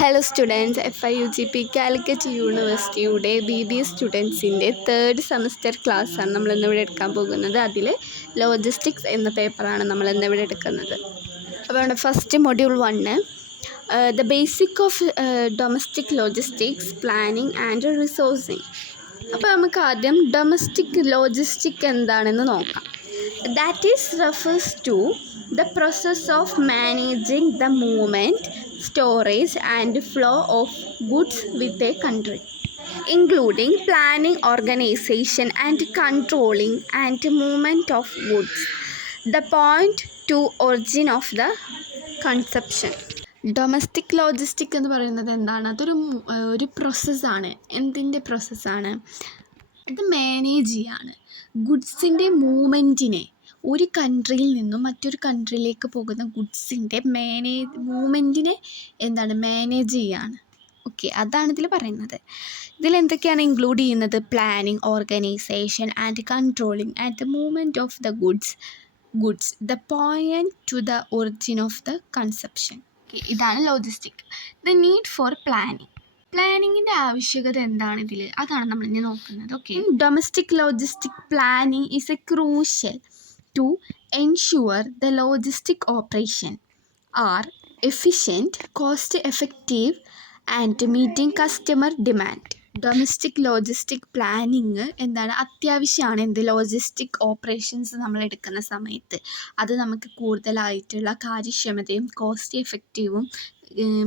Hello students, FIUGP Calicut യൂണിവേഴ്സിറ്റിയുടെ BBA സ്റ്റുഡൻസിൻ്റെ third semester ക്ലാസ്സാണ് നമ്മളിന്നിവിടെ എടുക്കാൻ പോകുന്നത്. അതിൽ ലോജിസ്റ്റിക്സ് എന്ന പേപ്പറാണ് നമ്മളിന്നിവിടെ എടുക്കുന്നത്. അപ്പോൾ first module 1 the basic of domestic logistics planning and resourcing. അപ്പോൾ നമുക്ക് ആദ്യം ഡൊമസ്റ്റിക് ലോജിസ്റ്റിക് എന്താണെന്ന് നോക്കാം. That is refers to the process of managing the movement, storage and flow of goods with a country, including planning, organization and controlling and movement of goods. The point to origin of the conception. Domestic logistic എന്ന് പറയുന്നത് എന്താണ്? അതൊരു പ്രോസസ്സാണ്. എന്തിൻ്റെ പ്രോസസ്സാണ്? അത് manage ചെയ്യാണ്. ഗുഡ്സിൻ്റെ മൂവ്മെൻറ്റിനെ, ഒരു കൺട്രിയിൽ നിന്നും മറ്റൊരു കൺട്രിയിലേക്ക് പോകുന്ന ഗുഡ്സിൻ്റെ മൂവ്മെൻറ്റിനെ മാനേജ് ചെയ്യാണ്. ഓക്കെ, അതാണ് ഇതിൽ പറയുന്നത്. ഇതിലെന്തൊക്കെയാണ് ഇൻക്ലൂഡ് ചെയ്യുന്നത്? Planning, organisation and controlling and the movement of the goods the point to the origin of the conception. Okay, ഇതാണ് ലോജിസ്റ്റിക്. ദ നീഡ് ഫോർ പ്ലാനിങ്ങിൻ്റെ ആവശ്യകത എന്താണ് ഇതിൽ? അതാണ് നമ്മൾ ഇനി നോക്കുന്നത്. Okay, domestic logistic planning is a crucial to ensure the logistic operation are efficient, cost effective and meeting customer demand. Domestic logistic planning അത്യാവശ്യമാണ്. ലോജിസ്റ്റിക് ഓപ്പറേഷൻസ് നമ്മൾ എടുക്കുന്ന സമയത്ത് അത് നമുക്ക് കൂടുതലായിട്ടുള്ള കാര്യക്ഷമതയും കോസ്റ്റ് എഫക്റ്റീവും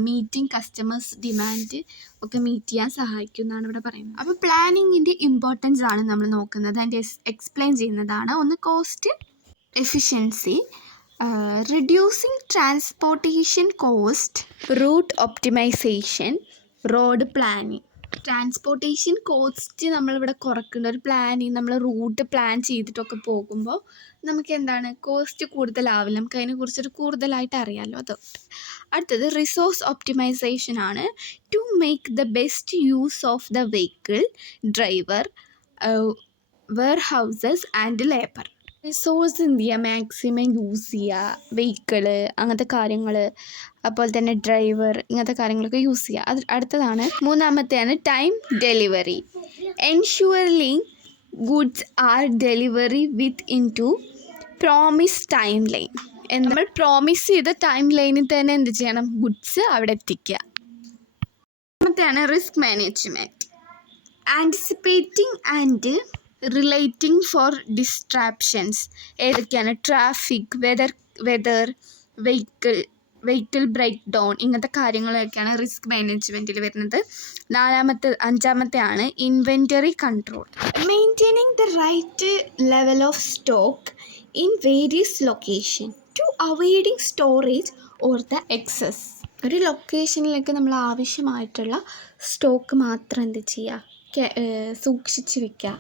മീറ്റിംഗ് കസ്റ്റമേഴ്സ് ഡിമാൻഡ് ഒക്കെ മീറ്റ് ചെയ്യാൻ സഹായിക്കുമെന്നാണ് ഇവിടെ പറയുന്നത്. അപ്പോൾ പ്ലാനിങ്ങിൻ്റെ ഇമ്പോർട്ടൻസ് ആണ് നമ്മൾ നോക്കുന്നത്. അതിൻ്റെ എക്സ്പ്ലെയിൻ ചെയ്യുന്നതാണ്. ഒന്ന്, cost efficiency, reducing transportation cost, route optimisation, road planning. Transportation cost നമ്മളിവിടെ കുറയ്ക്കേണ്ട ഒരു പ്ലാനിങ്. നമ്മൾ റൂട്ട് പ്ലാൻ ചെയ്തിട്ടൊക്കെ പോകുമ്പോൾ നമുക്ക് കോസ്റ്റ് കൂടുതലാവില്ല. നമുക്ക് അതിനെക്കുറിച്ചൊരു കൂടുതലായിട്ട് അറിയാമല്ലോ. അതുകൊണ്ട് അടുത്തത് റിസോഴ്സ് ഒപ്റ്റിമൈസേഷൻ ആണ്. To make the best use of the vehicle, driver, warehouses and labour. Resource എന്ത് ചെയ്യുക? മാക്സിമം യൂസ് ചെയ്യുക. വെഹിക്കിള്, അങ്ങനത്തെ കാര്യങ്ങൾ, അതുപോലെ തന്നെ ഡ്രൈവർ, ഇങ്ങനത്തെ കാര്യങ്ങളൊക്കെ യൂസ് ചെയ്യുക. അടുത്തതാണ് മൂന്നാമത്തെയാണ് time delivery. Ensuring goods are delivery within to promise timeline. നമ്മൾ പ്രോമിസ് ചെയ്ത ടൈം ലൈനിൽ തന്നെ എന്ത് ചെയ്യണം? ഗുഡ്സ് അവിടെ എത്തിക്കുക. രണ്ടാമത്തെയാണ് risk management. Anticipating and relating for distractions. ഏതൊക്കെയാണ്? Traffic, weather, vehicle break down, ഇങ്ങനത്തെ കാര്യങ്ങളൊക്കെയാണ് റിസ്ക് മാനേജ്മെൻറ്റിൽ വരുന്നത്. അഞ്ചാമത്തെയാണ് inventory control. Maintaining the right level of stock in various location to avoiding storage or the excess. ഒരു ലൊക്കേഷനിലേക്ക് നമ്മൾ ആവശ്യമായിട്ടുള്ള സ്റ്റോക്ക് മാത്രം എന്ത് ചെയ്യുക? സൂക്ഷിച്ച് വയ്ക്കുക.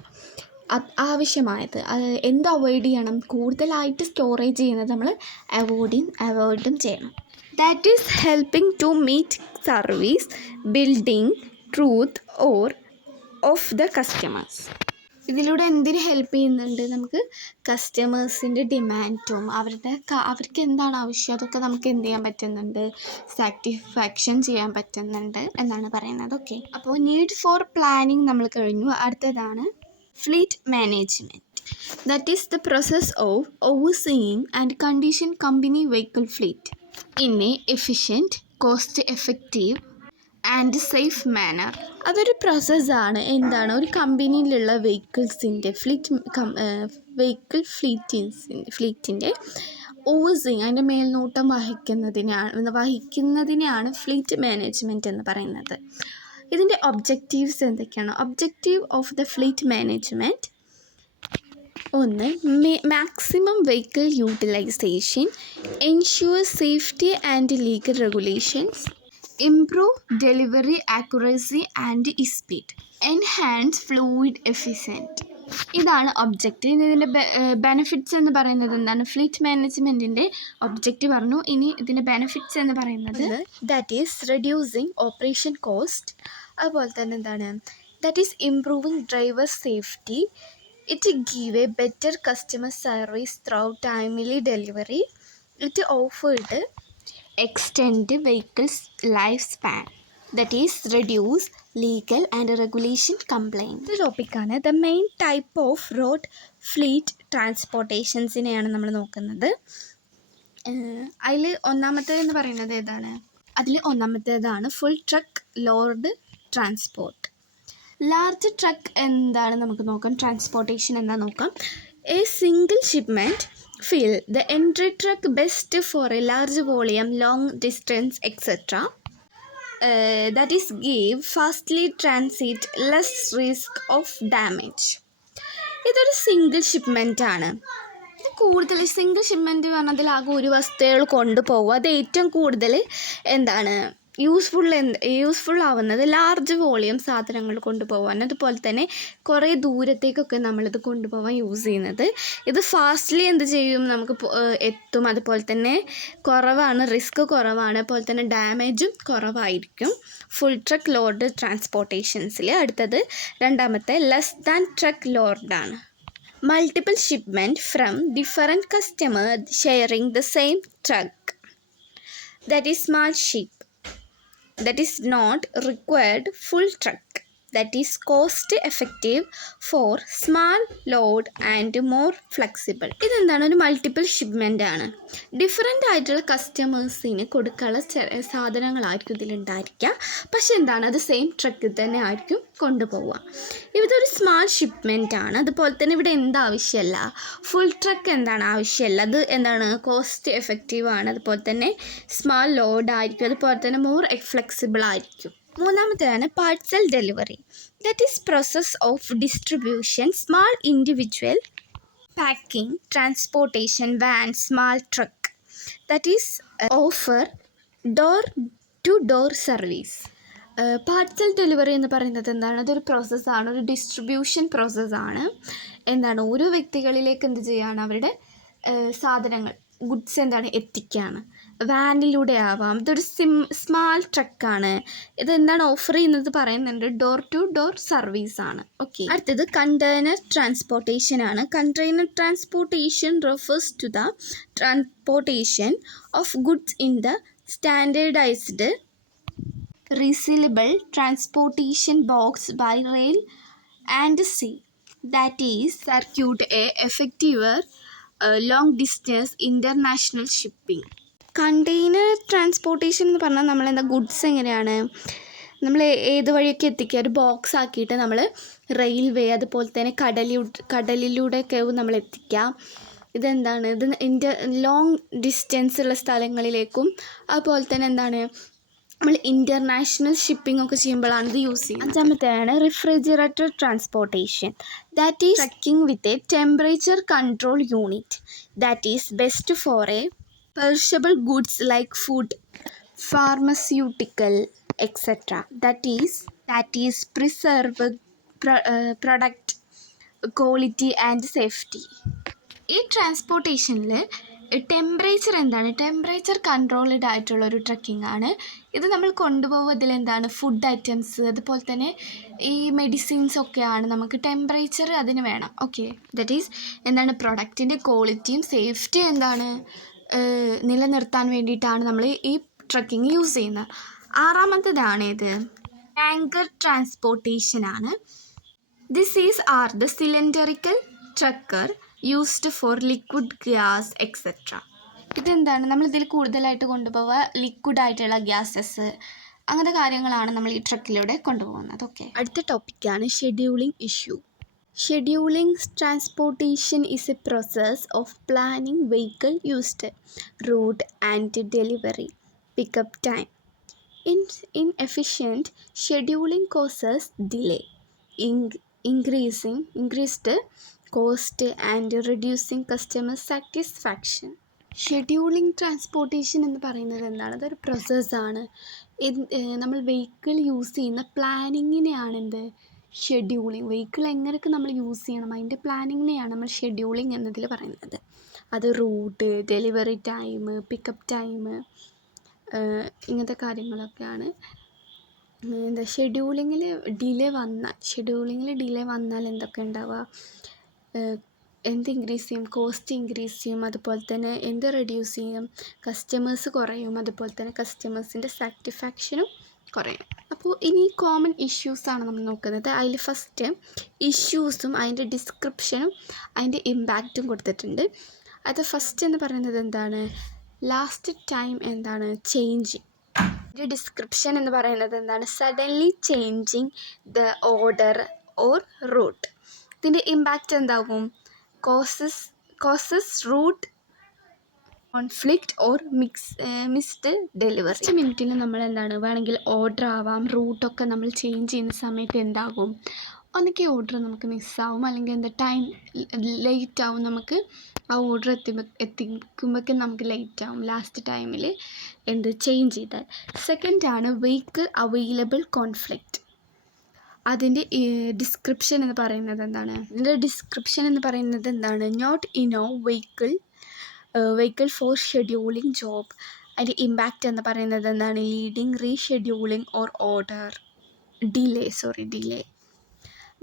ആവശ്യമായത് എന്ത് അവോയ്ഡ് ചെയ്യണം? കൂടുതലായിട്ട് സ്റ്റോറേജ് ചെയ്യുന്നത് നമ്മൾ അവോയ്ഡും ചെയ്യണം. That is helping to meet service, building truth or of the customers. ഇതിലൂടെ എന്തിന് ഹെൽപ്പ് ചെയ്യുന്നുണ്ട്? നമുക്ക് കസ്റ്റമേഴ്സിൻ്റെ ഡിമാൻഡും അവർക്ക് എന്താണ് ആവശ്യം അതൊക്കെ നമുക്ക് എന്ത് ചെയ്യാൻ പറ്റുന്നുണ്ട്? സാറ്റിസ്ഫാക്ഷൻ ചെയ്യാൻ പറ്റുന്നുണ്ട് എന്നാണ് പറയുന്നത്. ഓക്കെ, അപ്പോൾ നീഡ് ഫോർ പ്ലാനിങ് നമ്മൾ കഴിഞ്ഞു. അടുത്തതാണ് fleet management. That is the process of overseeing and condition company vehicle fleet in a efficient, cost effective and safe manner. അതൊരു പ്രോസസ്സാണ്. ഒരു കമ്പനിയിലുള്ള വെഹിക്കിൾസിൻ്റെ ഫ്ലീറ്റിൻ്റെ ഓവർസീയിങ്, അതിൻ്റെ മേൽനോട്ടം വഹിക്കുന്നതിനെയാണ് ഫ്ലീറ്റ് മാനേജ്മെൻറ്റ് എന്ന് പറയുന്നത്. ഇതിൻ്റെ ഒബ്ജക്റ്റീവ്സ് എന്തൊക്കെയാണ്? Objective of the fleet management: ഒന്ന്, maximum vehicle utilisation, ensure safety and legal regulations, improve delivery accuracy and speed, enhance fluid efficiency. ഇതാണ് ഒബ്ജക്റ്റീവ്. ഇതിൻ്റെ ബെനിഫിറ്റ്സ് എന്ന് പറയുന്നത് എന്താണ്? ഫ്ലീറ്റ് മാനേജ്മെൻറ്റിൻ്റെ ഒബ്ജക്റ്റീവ് പറഞ്ഞു. ഇനി ഇതിൻ്റെ ബെനിഫിറ്റ്സ് എന്ന് പറയുന്നത് that is reducing operation cost. അതുപോലെ തന്നെ that is improving driver safety. It give a better customer service through timely delivery. It offered extend the vehicle's lifespan. That is reduce legal and regulation compliant. ഇത് ടോപ്പിക്കാണ്. The main type of road fleet ട്രാൻസ്പോർട്ടേഷൻസിനെയാണ് നമ്മൾ നോക്കുന്നത്. അതിൽ ഒന്നാമത്തേതെന്ന് പറയുന്നത് ഏതാണ്? അതിൽ ഒന്നാമത്തേതാണ് full truck load transport. Large truck എന്താണ് നമുക്ക് നോക്കാം. ട്രാൻസ്പോർട്ടേഷൻ എന്താ നോക്കാം. A single shipment fill the entry truck best for a large volume, long distance, etc. That is give fastly transit, less risk of damage. ഇതൊരു single shipment ആണ്. ഇത് കൂടുതൽ single shipment പറഞ്ഞതിൽ ആകെ ഒരു വസ്തുക്കൾ കൊണ്ടുപോകുക. അത് ഏറ്റവും കൂടുതൽ എന്താണ് യൂസ്ഫുൾ ആവുന്നത് ലാർജ് വോളിയം സാധനങ്ങൾ കൊണ്ടുപോകാൻ, അതുപോലെ തന്നെ കുറേ ദൂരത്തേക്കൊക്കെ നമ്മളിത് കൊണ്ടുപോകാൻ യൂസ് ചെയ്യുന്നത്. ഇത് ഫാസ്റ്റ്ലി എന്ത് ചെയ്യും, നമുക്ക് എത്തും. അതുപോലെ തന്നെ കുറവാണ്, റിസ്ക് കുറവാണ്, അതുപോലെ തന്നെ ഡാമേജും കുറവായിരിക്കും ഫുൾ ട്രക്ക് ലോഡ് ട്രാൻസ്പോർട്ടേഷൻസിൽ. അടുത്തത് രണ്ടാമത്തെ ലെസ് ദാൻ ട്രക്ക് ലോഡാണ്. Multiple shipment from different customer sharing the same truck. That is small ship. That is not required full truck. That is cost effective for small load and more flexible. ഇതെന്താണ്? ഒരു multiple shipment ആണ്. Different ആയിട്ടുള്ള കസ്റ്റമേഴ്സിന് കൊടുക്കാനുള്ള സാധനങ്ങളായിരിക്കും ഇതിലുണ്ടായിരിക്കുക. പക്ഷെ എന്താണ്, അത് same ട്രക്കിൽ തന്നെ ആയിരിക്കും കൊണ്ടുപോവുക. ഇതൊരു സ്മാൾ ഷിപ്മെൻ്റ് ആണ്. അതുപോലെ തന്നെ ഇവിടെ എന്താവശ്യമല്ല, ഫുൾ ട്രക്ക് എന്താണ് ആവശ്യമല്ല. അത് എന്താണ്, കോസ്റ്റ് എഫക്റ്റീവ് ആണ്. അതുപോലെ തന്നെ സ്മാൾ ലോഡ് ആയിരിക്കും. അതുപോലെ തന്നെ മോർ ഫ്ലെക്സിബിൾ ആയിരിക്കും. മൂന്നാമത്തേതാണ് parcel delivery. That is process of distribution, small individual packing, transportation, van, small truck. That is offer door to door service. Parcel delivery എന്ന് പറയുന്നത് എന്താണ്? അതൊരു പ്രോസസ്സാണ്, ഒരു ഡിസ്ട്രിബ്യൂഷൻ പ്രോസസ്സാണ്. എന്താണ്, ഓരോ വ്യക്തികളിലേക്ക് എന്ത് ചെയ്യുകയാണ്, അവരുടെ സാധനങ്ങൾ, ഗുഡ്സ് എന്താണ് എത്തിക്കുകയാണ്. വാനിലൂടെ ആവാം. ഇതൊരു സ്മാൾ ട്രക്കാണ്. ഇതെന്താണ് ഓഫർ ചെയ്യുന്നത് പറയുന്നുണ്ട്, ഡോർ ടു ഡോർ സർവീസാണ്. ഓക്കെ. അടുത്തത് കണ്ടെയ്നർ ട്രാൻസ്പോർട്ടേഷൻ ആണ്. Container transportation refers to the transportation of goods in the standardised resealable transportation box by rail and sea. That is circuit a effective long distance international shipping. Container transportation എന്ന് പറഞ്ഞാൽ നമ്മളെന്താ, goods എങ്ങനെയാണ് നമ്മൾ ഏത് വഴിയൊക്കെ എത്തിക്കുക, ഒരു ബോക്സ് ആക്കിയിട്ട് നമ്മൾ റെയിൽവേ, അതുപോലെ തന്നെ കടലിലൂടെയൊക്കെ നമ്മൾ എത്തിക്കുക. ഇതെന്താണ്, ഇത് ലോങ് ഡിസ്റ്റൻസ് ഉള്ള സ്ഥലങ്ങളിലേക്കും അതുപോലെ തന്നെ എന്താണ് നമ്മൾ ഇൻ്റർനാഷണൽ ഷിപ്പിംഗ് ഒക്കെ ചെയ്യുമ്പോഴാണ് ഇത് യൂസ് ചെയ്യുന്നത്. അഞ്ചാമത്തെയാണ് refrigerator transportation. That is trucking with a temperature control unit. That is best for a perishable goods like food, pharmaceutical, etc. That is preserve product quality and safety. ഈ ട്രാൻസ്പോർട്ടേഷനിൽ temperature എന്താണ്, temperature controlled ആയിട്ടുള്ള ഒരു trekking ആണ്. ഇത് നമ്മൾ കൊണ്ടുപോകുമ്പോൾ ഇതിലെന്താണ്, food items, അതുപോലെ തന്നെ ഈ മെഡിസിൻസ് ഒക്കെയാണ്. നമുക്ക് ടെമ്പറേച്ചർ അതിന് വേണം. ഓക്കെ. ദറ്റ് ഈസ് എന്താണ്, പ്രൊഡക്റ്റിൻ്റെ ക്വാളിറ്റിയും സേഫ്റ്റിയും എന്താണ് നിലനിർത്താൻ വേണ്ടിയിട്ടാണ് നമ്മൾ ഈ ട്രക്കിംഗ് യൂസ് ചെയ്യുന്നത്. ആറാമത്തേതാണ് ഇത് ടാങ്കർ ട്രാൻസ്പോർട്ടേഷൻ ആണ്. This are the cylindrical Trekker used for liquid gas etcetera. ഇതെന്താണ്, നമ്മളിതിൽ കൂടുതലായിട്ട് കൊണ്ടുപോവുക ലിക്വിഡായിട്ടുള്ള ഗ്യാസസ്, അങ്ങനത്തെ കാര്യങ്ങളാണ് നമ്മൾ ഈ ട്രക്കിലൂടെ കൊണ്ടുപോകുന്നത്. ഓക്കെ. അടുത്ത ടോപ്പിക്കാണ് scheduling issue. Scheduling transportation is a process of planning vehicle used, route and delivery, pickup time. Inefficient scheduling causes delay, increased cost and reducing customer satisfaction. Scheduling transportation എന്ന് പറയുന്നത് എന്താണ്, അതൊരു പ്രോസസ്സാണ്. നമ്മൾ വെഹിക്കിൾ യൂസ് ചെയ്യുന്ന പ്ലാനിങ്ങിനെയാണ് എന്ത്, ഷെഡ്യൂളിംഗ്. വെഹിക്കിൾ എങ്ങനെയൊക്കെ നമ്മൾ യൂസ് ചെയ്യണം അതിൻ്റെ പ്ലാനിങ്ങിനെയാണ് നമ്മൾ ഷെഡ്യൂളിംഗ് എന്നതിൽ പറയുന്നത്. അത് route, delivery time, pickup time, ഇങ്ങനത്തെ കാര്യങ്ങളൊക്കെയാണ്. എന്താ ഷെഡ്യൂളിങ്ങിൽ ഡിലേ വന്നാൽ എന്തൊക്കെ ഉണ്ടാവുക, എന്ത് ഇൻക്രീസ് ചെയ്യും, കോസ്റ്റ് ഇൻക്രീസ് ചെയ്യും, അതുപോലെ തന്നെ എന്ത് റെഡ്യൂസ് ചെയ്യും, കസ്റ്റമേഴ്സ് കുറയും, അതുപോലെ തന്നെ കസ്റ്റമേഴ്സിൻ്റെ സാറ്റിസ്ഫാക്ഷനും കുറയും. അപ്പോൾ ഇനി കോമൺ ഇഷ്യൂസാണ് നമ്മൾ നോക്കുന്നത്. അതിൽ ഫസ്റ്റ് ഇഷ്യൂസും അതിൻ്റെ ഡിസ്ക്രിപ്ഷനും അതിൻ്റെ ഇമ്പാക്റ്റും കൊടുത്തിട്ടുണ്ട്. അത് ഫസ്റ്റ് എന്ന് പറയുന്നത് എന്താണ്, ലാസ്റ്റ് ടൈം എന്താണ് ചേഞ്ചിങ്. ഇതിൻ്റെ ഡിസ്ക്രിപ്ഷൻ എന്ന് പറയുന്നത് എന്താണ്, suddenly changing the order or route. ഇതിൻ്റെ ഇമ്പാക്റ്റ് എന്താവും, causes route conflict or missed delivery. 5 മിനിറ്റിൽ നമ്മൾ എന്താണ് വേണമെങ്കിൽ ഓർഡർ ആവാം, റൂട്ടൊക്കെ നമ്മൾ ചേഞ്ച് ചെയ്യുന്ന സമയത്ത് എന്താകും, ഒന്നിക്കെ ഓർഡർ നമുക്ക് മിസ്സാവും, അല്ലെങ്കിൽ എന്താ ടൈം ലേറ്റ് ആവും, നമുക്ക് ആ ഓർഡർ എത്തിക്കുമ്പോഴേക്കും നമുക്ക് ലേറ്റ് ആവും ലാസ്റ്റ് ടൈമിൽ എന്ത് ചേഞ്ച് ചെയ്താൽ. സെക്കൻഡാണ് വെഹിക്കിൾ അവൈലബിൾ കോൺഫ്ലിക്റ്റ്. അതിൻ്റെ ഡിസ്ക്രിപ്ഷൻ എന്ന് പറയുന്നത് എന്താണ്, ഇതിൻ്റെ ഡിസ്ക്രിപ്ഷൻ എന്ന് പറയുന്നത് എന്താണ്, not enough vehicle for scheduling job. അതിൻ്റെ ഇമ്പാക്റ്റ് എന്ന് പറയുന്നത് എന്താണ്, leading rescheduling or order delay.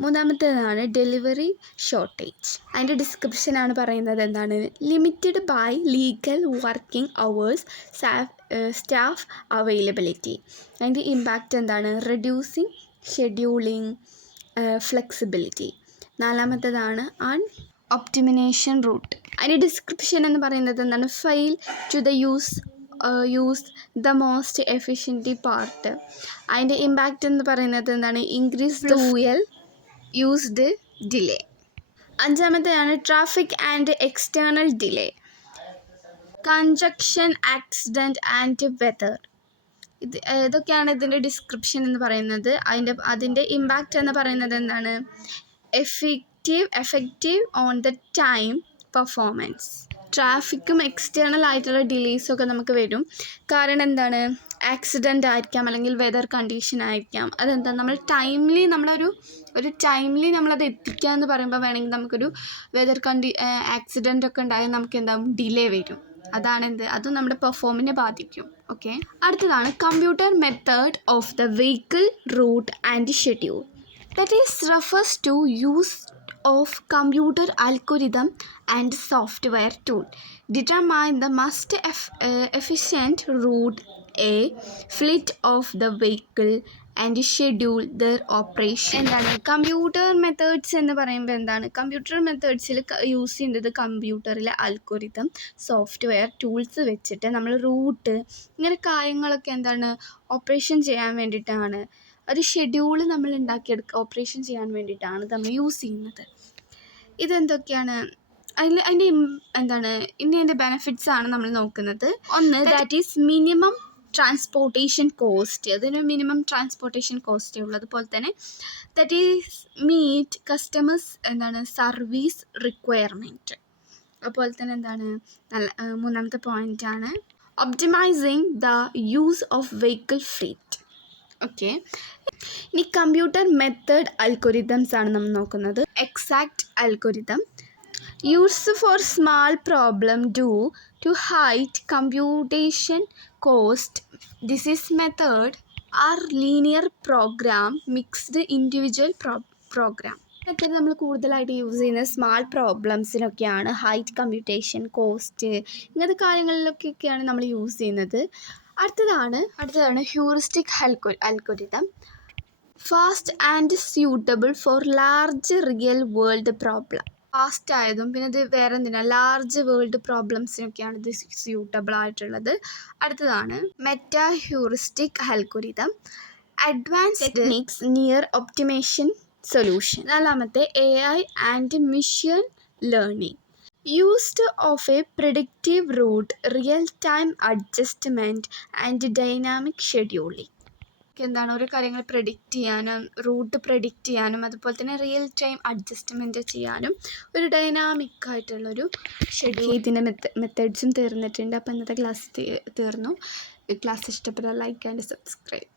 മൂന്നാമത്തേതാണ് ഡെലിവറി ഷോർട്ടേജ്. അതിൻ്റെ ഡിസ്ക്രിപ്ഷനാണ് പറയുന്നത് എന്താണ്, limited by legal working hours, staff availability. അതിൻ്റെ ഇമ്പാക്റ്റ് എന്താണ്, റെഡ്യൂസിങ് ഷെഡ്യൂളിംഗ് ഫ്ലെക്സിബിലിറ്റി. നാലാമത്തേതാണ് ഒപ്റ്റിമൈസേഷൻ റൂട്ട്. അതിൻ്റെ ഡിസ്ക്രിപ്ഷൻ എന്ന് പറയുന്നത് എന്താണ്, fail to the use the most efficiently part. അതിൻ്റെ ഇമ്പാക്റ്റ് എന്ന് പറയുന്നത് എന്താണ്, increase the fuel used delay. അഞ്ചാമത്തെയാണ് traffic and external delay, congestion, accident and weather. ഇതൊക്കെയാണ് ഇതിൻ്റെ ഡിസ്ക്രിപ്ഷൻ എന്ന് പറയുന്നത്. അതിൻ്റെ ഇമ്പാക്റ്റ് എന്ന് പറയുന്നത് എന്താണ്, effective on the time performance. ട്രാഫിക്കും എക്സ്റ്റേണൽ ആയിട്ടുള്ള ഡിലേസൊക്കെ നമുക്ക് വരും. കാരണം എന്താണ്, ആക്സിഡൻ്റ് ആയിരിക്കാം, അല്ലെങ്കിൽ വെതർ കണ്ടീഷൻ ആയിരിക്കാം. അതെന്താ, നമ്മൾ ടൈംലി ഒരു ടൈംലി നമ്മളത് എത്തിക്കുക എന്ന് പറയുമ്പോൾ വേണമെങ്കിൽ നമുക്കൊരു വെതർ ആക്സിഡൻ്റ് ഒക്കെ ഉണ്ടായാൽ നമുക്ക് എന്താകും, ഡിലേ വരും. അതും നമ്മുടെ പെർഫോമിനെ ബാധിക്കും. ഓക്കെ, അടുത്തതാണ് computer method of the vehicle route and schedule. That is refers to use of computer algorithm and software tool determine the most efficient route a fleet of the vehicle and schedule their operation. എന്താണ് computer methods എന്ന് പറയുമ്പോൾ എന്താണ്, computer മെത്തേഡ്സിൽ use ചെയ്യുന്നത് കമ്പ്യൂട്ടറിലെ algorithm, software tools വെച്ചിട്ട് നമ്മൾ root ഇങ്ങനെ കാര്യങ്ങളൊക്കെ എന്താണ് ഓപ്പറേഷൻ ചെയ്യാൻ വേണ്ടിയിട്ടാണ്. ഒരു ഷെഡ്യൂൾ നമ്മൾ ഓപ്പറേഷൻ ചെയ്യാൻ വേണ്ടിയിട്ടാണ് നമ്മൾ യൂസ് ചെയ്യുന്നത്. ഇതെന്തൊക്കെയാണ്, അതിൻ്റെ എന്താണ്, ഇനി അതിൻ്റെ ബെനിഫിറ്റ്സ് ആണ് നമ്മൾ നോക്കുന്നത്. ഒന്ന്, that is minimum transportation cost. അതിന് മിനിമം ട്രാൻസ്പോർട്ടേഷൻ കോസ്റ്റേ ഉള്ളൂ. അതുപോലെ തന്നെ ദാറ്റ് ഈസ് മീറ്റ് കസ്റ്റമേഴ്സ് എന്താണ് സർവീസ് റിക്വയർമെൻറ്റ്. അതുപോലെ തന്നെ എന്താണ്, മൂന്നാമത്തെ പോയിൻ്റാണ് optimising the use of vehicle fleet. Okay, ഇനി കമ്പ്യൂട്ടർ മെത്തേഡ് അൽഗോരിതംസ് ആണ് നമ്മൾ നോക്കുന്നത്. Exact algorithm used for small problem due to height computation cost. These method are linear program mixed individual program. Method നമ്മൾ കൂടുതലായിട്ട് യൂസ് ചെയ്യുന്നത് small പ്രോബ്ലംസിനൊക്കെയാണ്. Height computation cost ഇങ്ങനത്തെ കാര്യങ്ങളിലൊക്കെയാണ് നമ്മൾ യൂസ് ചെയ്യുന്നത്. അടുത്തതാണ് heuristic algorithm. Fast and suitable for large real world problem. Fast ആയതും പിന്നെ ഇത് വേറെ എന്തിനാണ്, ലാർജ് വേൾഡ് പ്രോബ്ലംസിനൊക്കെയാണ് ഇത് സ്യൂട്ടബിൾ ആയിട്ടുള്ളത്. അടുത്തതാണ് meta heuristic algorithm. Advance techniques near optimisation solution. നാലാമത്തെ AI and machine learning. Used of a predictive route, real-time adjustment and dynamic scheduling. എന്താണ്, ഓരോ കാര്യങ്ങൾ പ്രെഡിക്റ്റ് ചെയ്യാനും റൂട്ട് പ്രെഡിക്റ്റ് ചെയ്യാനും അതുപോലെ തന്നെ റിയൽ ടൈം അഡ്ജസ്റ്റ്മെൻറ്റ് ചെയ്യാനും ഒരു ഡൈനാമിക് ആയിട്ടുള്ളൊരു ഷെഡ്യൂൾ. ഇതിൻ്റെ മെത്തേഡ്സും തീർന്നിട്ടുണ്ട്. അപ്പോൾ ഇന്നത്തെ ക്ലാസ് തീർന്നു. ക്ലാസ് ഇഷ്ടപ്പെട്ടാൽ ലൈക്ക് ആൻഡ് സബ്സ്ക്രൈബ്.